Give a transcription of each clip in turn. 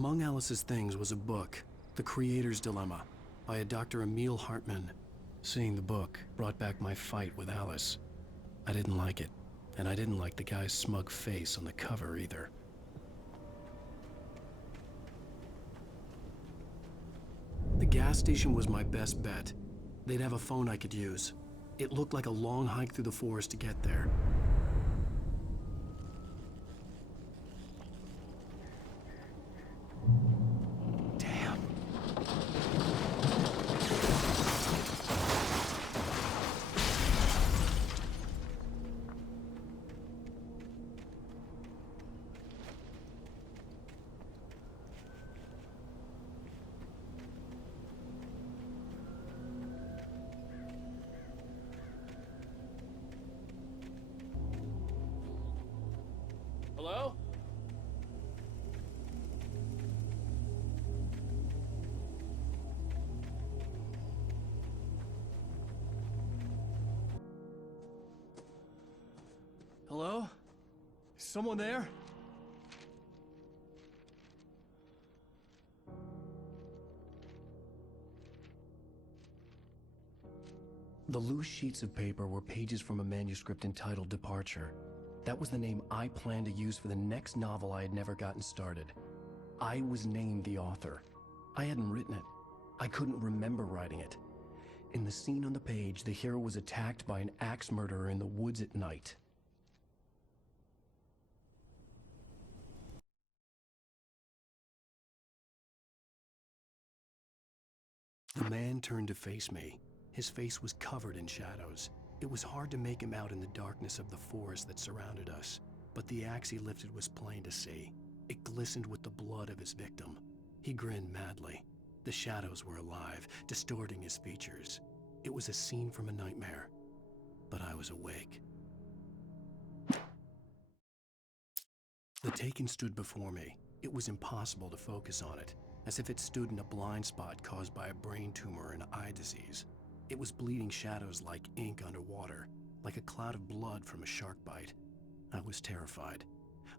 Among Alice's things was a book, The Creator's Dilemma, by a Dr. Emil Hartman. Seeing the book brought back my fight with Alice. I didn't like it, and I didn't like the guy's smug face on the cover either. The gas station was my best bet. They'd have a phone I could use. It looked like a long hike through the forest to get there. Damn. Hello? Hello? Is someone there? The loose sheets of paper were pages from a manuscript entitled Departure. That was the name I planned to use for the next novel I had never gotten started. I was named the author. I hadn't written it. I couldn't remember writing it. In the scene on the page, the hero was attacked by an axe murderer in the woods at night. The man turned to face me. His face was covered in shadows. It was hard to make him out in the darkness of the forest that surrounded us, but the axe he lifted was plain to see. It glistened with the blood of his victim. He grinned madly. The shadows were alive, distorting his features. It was a scene from a nightmare, but I was awake. The Taken stood before me. It was impossible to focus on it, as if it stood in a blind spot caused by a brain tumor and eye disease. It was bleeding shadows like ink underwater, like a cloud of blood from a shark bite. I was terrified.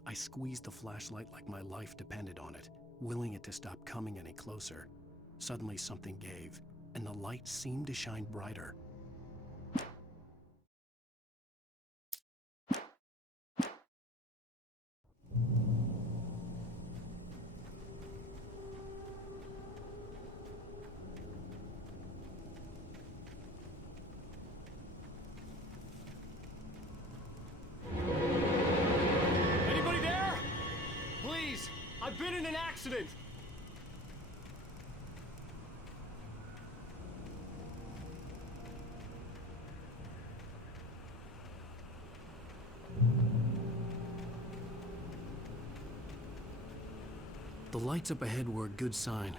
I squeezed the flashlight like my life depended on it, willing it to stop coming any closer. Suddenly something gave, and the light seemed to shine brighter. Anybody there? Please, I've been in an accident. The lights up ahead were a good sign.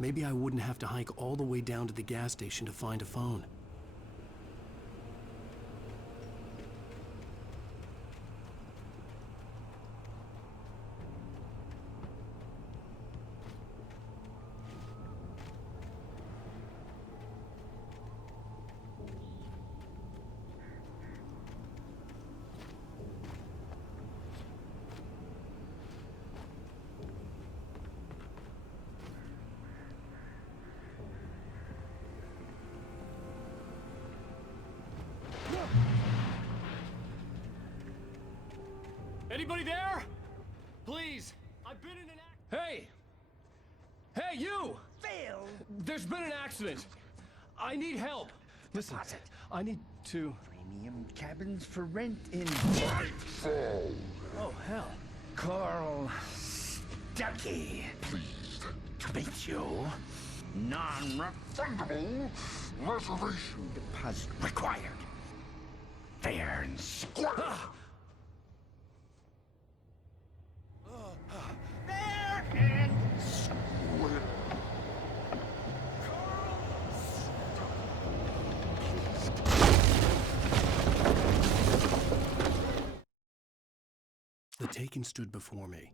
Maybe I wouldn't have to hike all the way down to the gas station to find a phone. Anybody there? Please, I've been in an accident. Hey! Hey, you! Phil! There's been an accident. I need help. Listen, Deposit. I need to... Premium cabins for rent in Nightfall. Oh, hell. Carl Stuckey. Please. To meet you. Non-refundable Reservation. deposit required. Fair and square. Fair and Square. The Taken stood before me.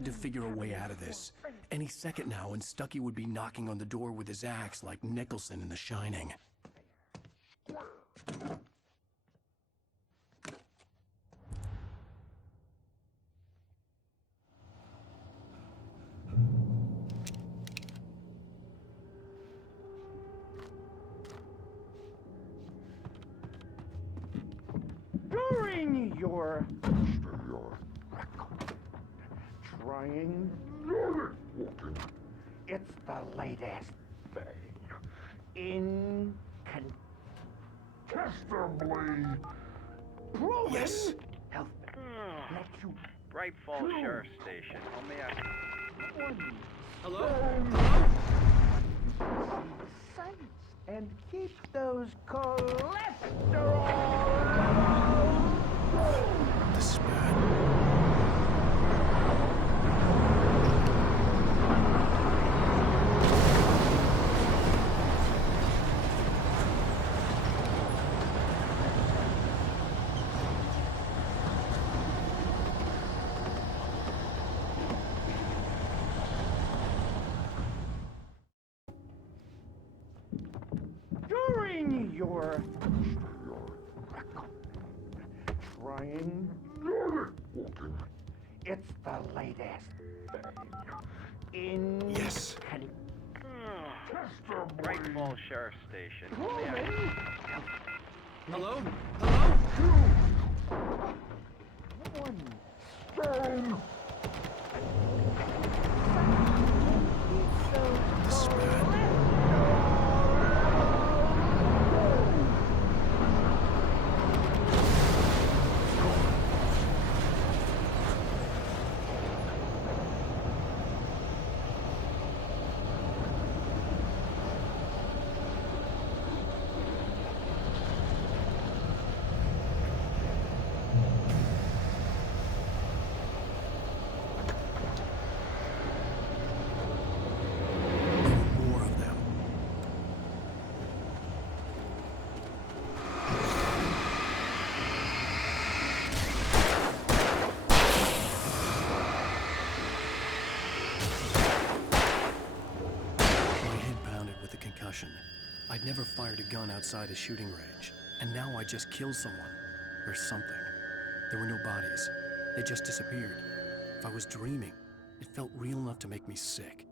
had to figure a way out of this. Any second now, and Stucky would be knocking on the door with his axe like Nicholson in The Shining. During your record, trying it's the latest thing. Incontestably proven. Yes. Health let you Bright Falls Sheriff Station. How may I... Hello? sights and keep those cholesterol levels. This is bad. During your record, trying it's the latest thing. Yes. Bright Falls Sheriff Station. How may I... Hello? Hello? One Stone! This is bad. More of them. My head pounded with a concussion. I'd never fired a gun outside a shooting range, and now I just killed someone. Or something. There were no bodies. They just disappeared. If I was dreaming, it felt real enough to make me sick.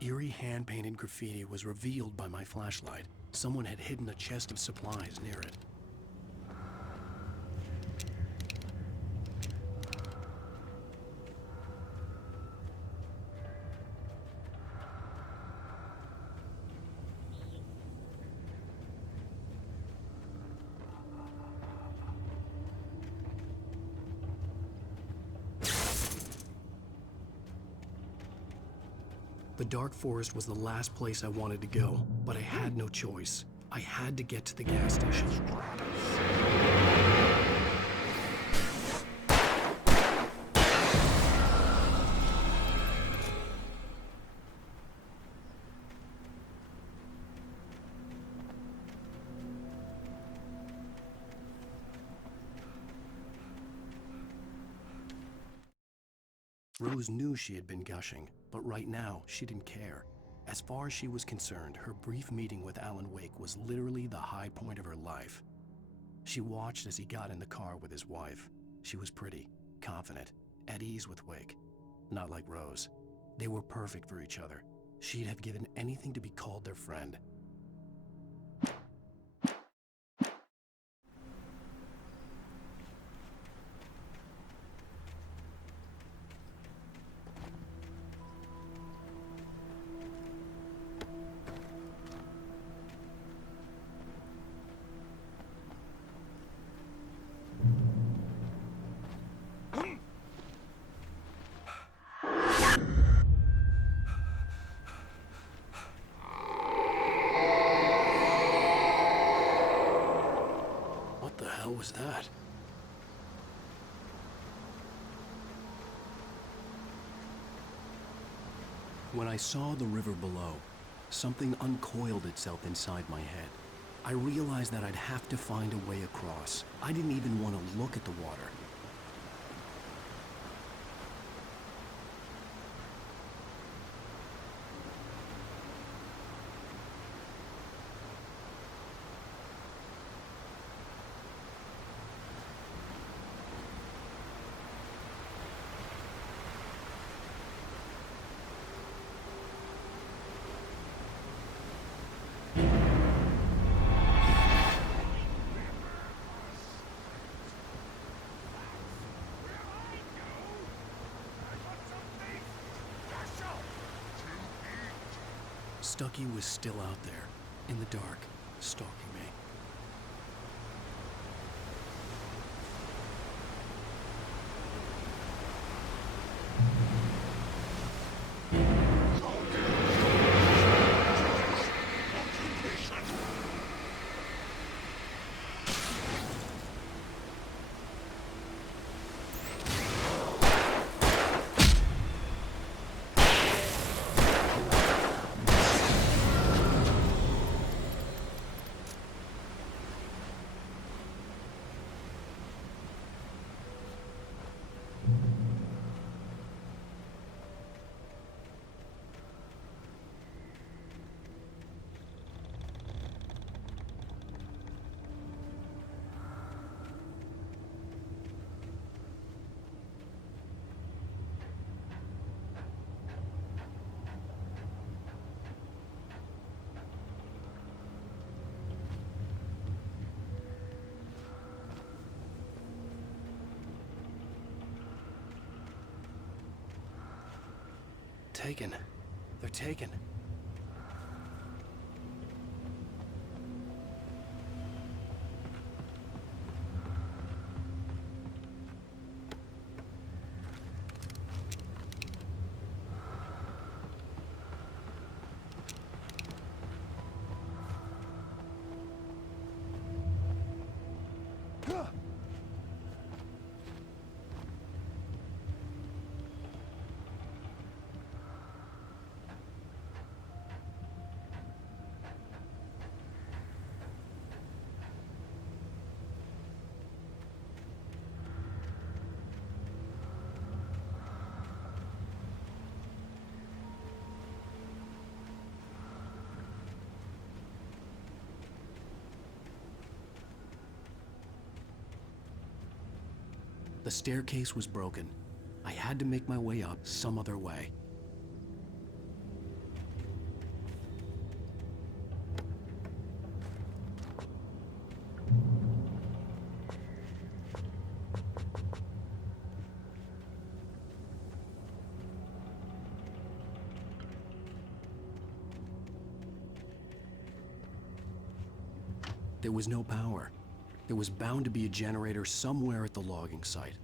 Eerie hand-painted graffiti was revealed by my flashlight. Someone had hidden a chest of supplies near it. The dark forest was the last place I wanted to go, but I had no choice. I had to get to the gas station. Rose knew she had been gushing, but right now, she didn't care. As far as she was concerned, her brief meeting with Alan Wake was literally the high point of her life. She watched as he got in the car with his wife. She was pretty, confident, at ease with Wake. Not like Rose. They were perfect for each other. She'd have given anything to be called their friend. What the hell was that? When I saw the river below, something uncoiled itself inside my head. I realized that I'd have to find a way across. I didn't even want to look at the water. Stucky was still out there, in the dark, stalking me. Taken. They're taken. The staircase was broken. I had to make my way up some other way. There was no power. There was bound to be a generator somewhere at the logging site.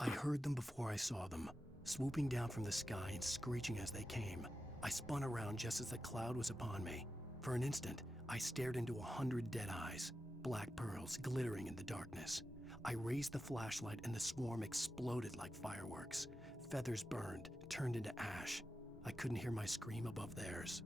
I heard them before I saw them, swooping down from the sky and screeching as they came. I spun around just as the cloud was upon me. For an instant, I stared into 100 dead eyes, black pearls glittering in the darkness. I raised the flashlight and the swarm exploded like fireworks. Feathers burned, turned into ash. I couldn't hear my scream above theirs.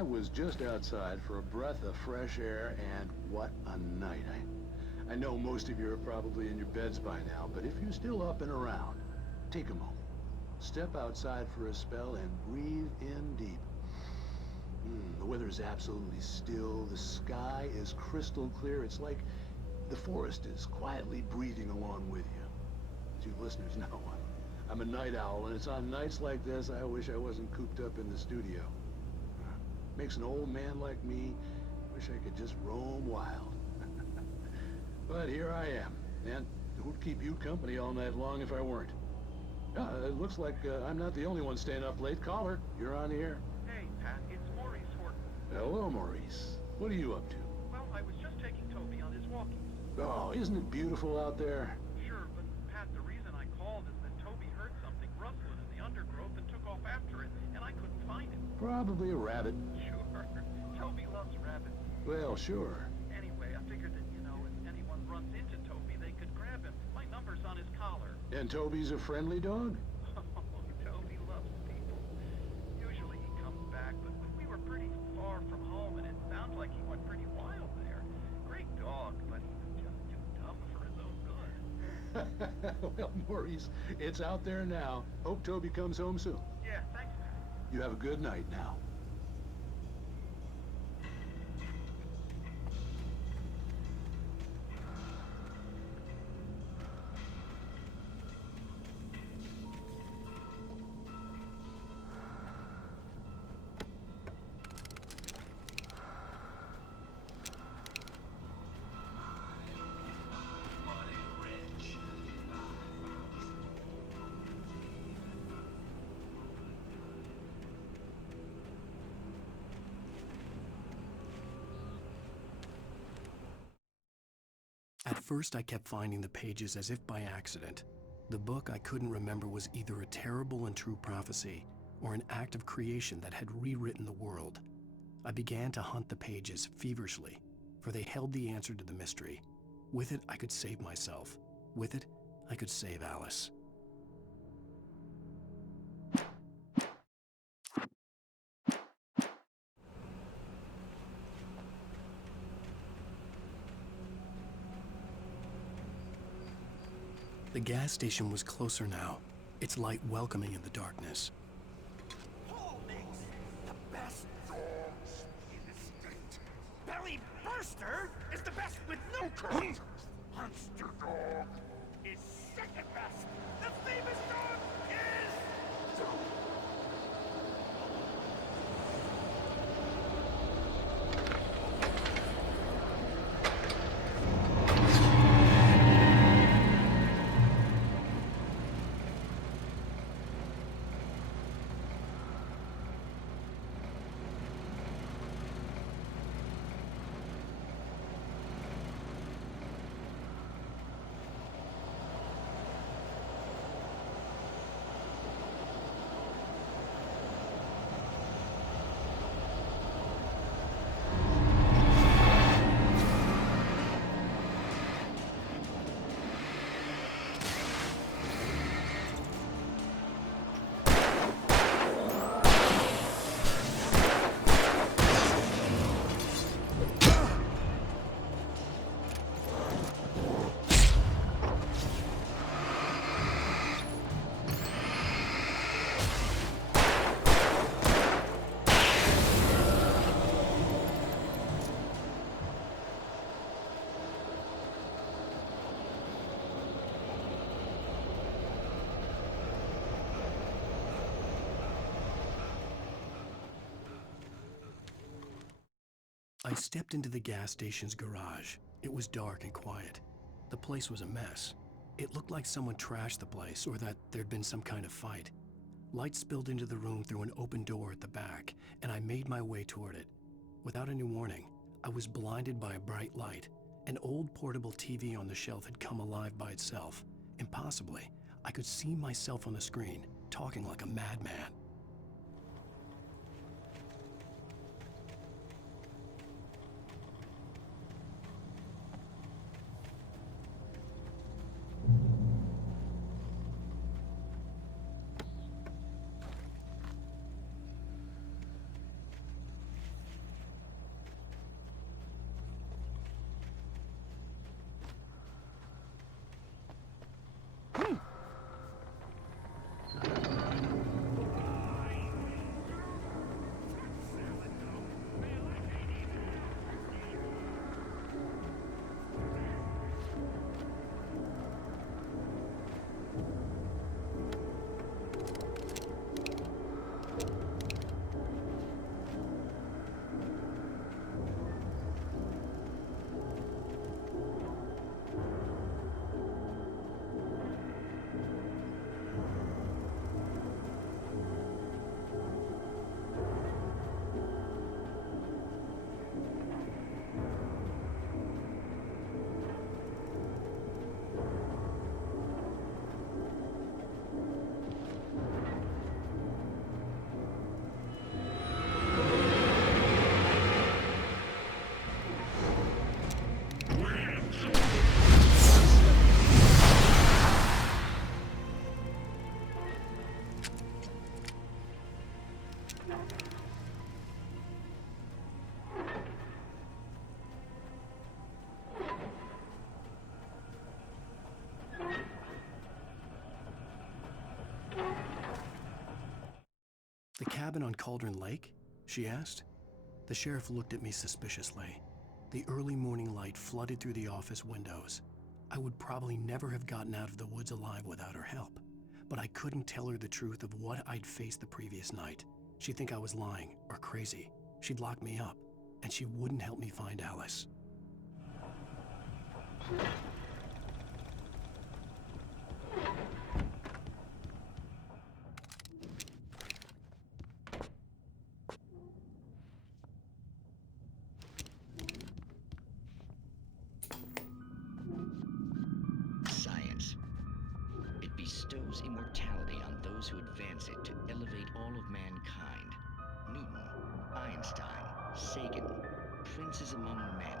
I was just outside for a breath of fresh air, and what a night. I know most of you are probably in your beds by now, but if you're still up and around, take a moment. Step outside for a spell and breathe in deep. The weather is absolutely still. The sky is crystal clear. It's like the forest is quietly breathing along with you. As you listeners know, I'm a night owl, and it's on nights like this I wish I wasn't cooped up in the studio. Makes an old man like me wish I could just roam wild. But here I am, and it would keep you company all night long if I weren't. It looks like I'm not the only one staying up late. Caller, you're on the air. Hey, Pat, it's Maurice Horton. Hello, Maurice. What are you up to? Well, I was just taking Toby on his walkies. Oh, isn't it beautiful out there? Sure, but Pat, the reason I called is that Toby heard something rustling in the undergrowth and took off after it, and I couldn't find it. Probably a rabbit. Sure. Toby loves rabbits. Well, sure. Anyway, I figured that, if anyone runs into Toby, they could grab him. My number's on his collar. And Toby's a friendly dog? Toby loves people. Usually he comes back, but we were pretty far from home, and it sounds like he went pretty wild there. Great dog, but just too dumb for his own good. Well, Maurice, it's out there now. Hope Toby comes home soon. Yeah, thanks, Pat. You have a good night now. At first, I kept finding the pages as if by accident. The book I couldn't remember was either a terrible and true prophecy or an act of creation that had rewritten the world. I began to hunt the pages feverishly, for they held the answer to the mystery. With it, I could save myself. With it, I could save Alice. The gas station was closer now, its light welcoming in the darkness. Paul makes the best dogs in the state. Belly Burster is the best with no curves. Monster Dog is second best. The famous dog is... I stepped into the gas station's garage. It was dark and quiet. The place was a mess. It looked like someone trashed the place or that there'd been some kind of fight. Light spilled into the room through an open door at the back, and I made my way toward it. Without any warning, I was blinded by a bright light. An old portable TV on the shelf had come alive by itself. Impossibly, I could see myself on the screen, talking like a madman. The cabin on Cauldron Lake? She asked. The sheriff looked at me suspiciously. The early morning light flooded through the office windows. I would probably never have gotten out of the woods alive without her help, but I couldn't tell her the truth of what I'd faced the previous night. She'd think I was lying or crazy. She'd lock me up, and she wouldn't help me find Alice. Science. It bestows immortality on those who advance it to elevate all of mankind. Newton, Einstein, Sagan, princes among men.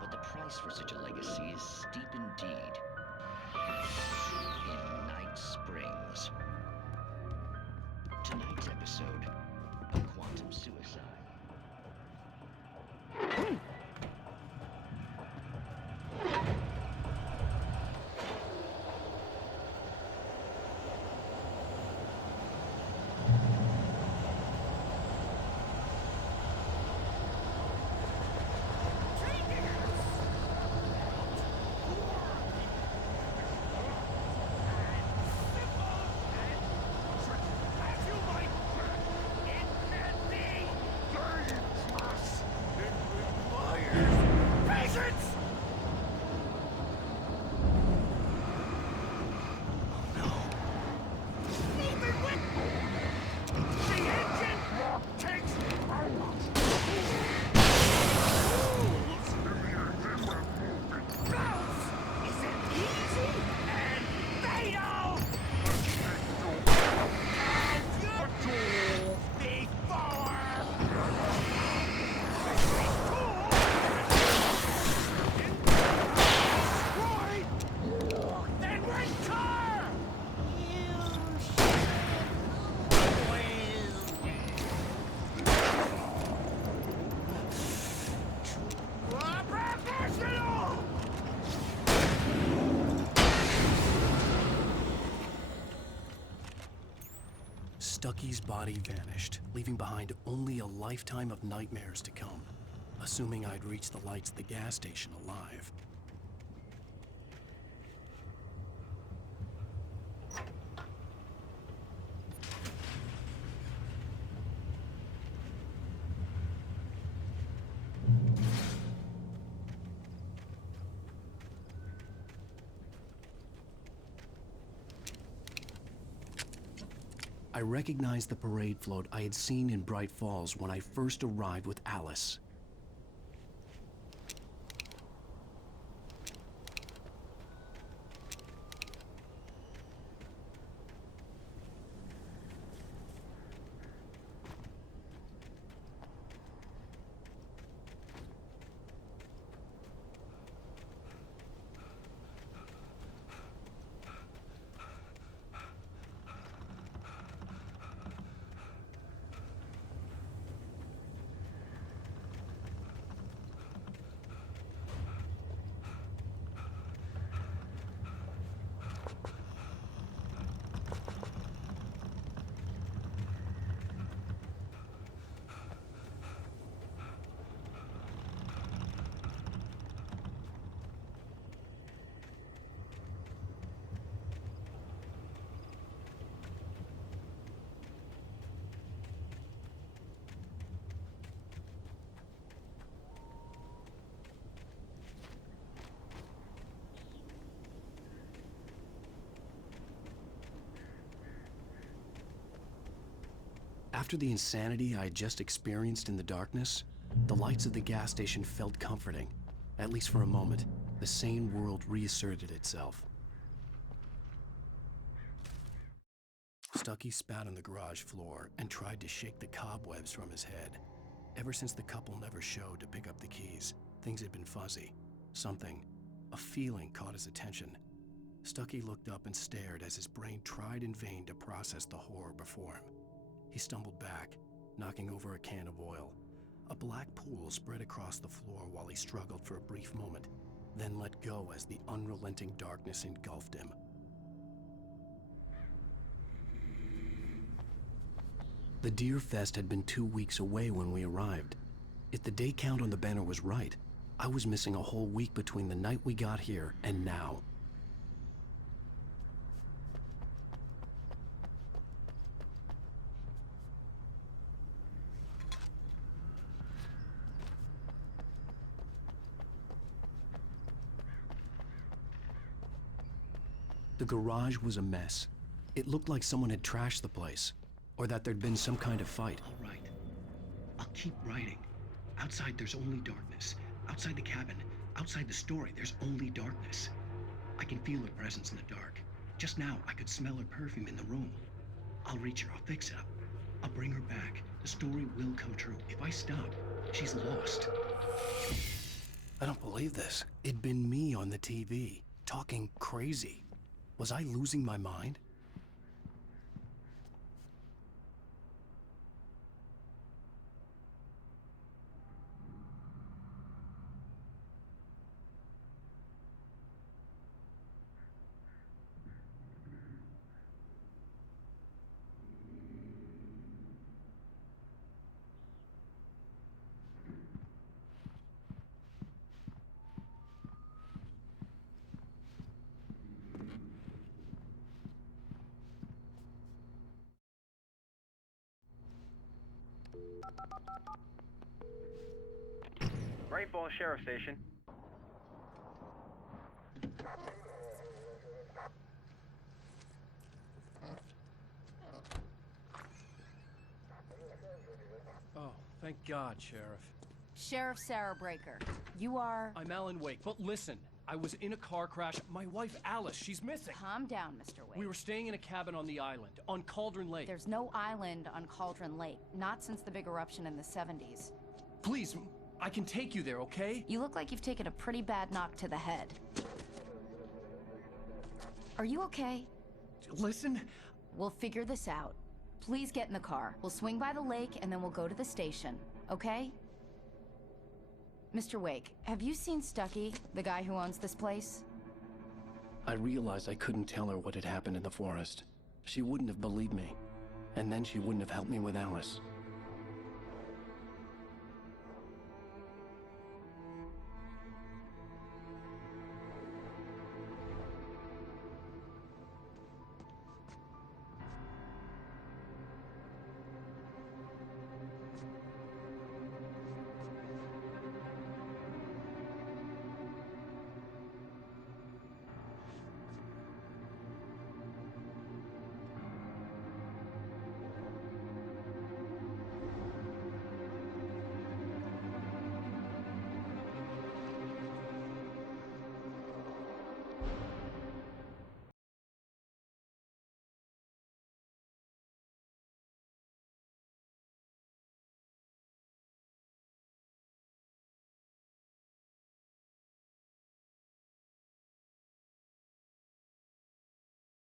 But the price for such a legacy is steep indeed. In Night Springs. Tonight's episode, a quantum suicide. Stucky's body vanished, leaving behind only a lifetime of nightmares to come, assuming I'd reached the lights at the gas station alive. I recognized the parade float I had seen in Bright Falls when I first arrived with Alice. After the insanity I had just experienced in the darkness, the lights of the gas station felt comforting. At least for a moment, the sane world reasserted itself. Stucky spat on the garage floor and tried to shake the cobwebs from his head. Ever since the couple never showed to pick up the keys, things had been fuzzy. Something, a feeling caught his attention. Stucky looked up and stared as his brain tried in vain to process the horror before him. He stumbled back, knocking over a can of oil. A black pool spread across the floor while he struggled for a brief moment, then let go as the unrelenting darkness engulfed him. The Deer Fest had been 2 weeks away when we arrived. If the day count on the banner was right, I was missing a whole week between the night we got here and now. The garage was a mess. It looked like someone had trashed the place, or that there'd been some kind of fight. All right. I'll keep writing. Outside, there's only darkness. Outside the cabin, outside the story, there's only darkness. I can feel her presence in the dark. Just now, I could smell her perfume in the room. I'll reach her. I'll fix it up. I'll bring her back. The story will come true. If I stop, she's lost. I don't believe this. It'd been me on the TV, talking crazy. Was I losing my mind? Great Falls Sheriff Station. Oh, thank God, Sheriff. Sheriff Sarah Breaker. You are... I'm Alan Wake, but listen, I was in a car crash. My wife, Alice, she's missing. Calm down, Mr. Wake. We were staying in a cabin on the island, on Cauldron Lake. There's no island on Cauldron Lake, not since the big eruption in the 70s. Please, I can take you there, okay? You look like you've taken a pretty bad knock to the head. Are you okay? Listen. We'll figure this out. Please get in the car. We'll swing by the lake and then we'll go to the station, okay? Mr. Wake, have you seen Stucky, the guy who owns this place? I realized I couldn't tell her what had happened in the forest. She wouldn't have believed me. And then she wouldn't have helped me with Alice.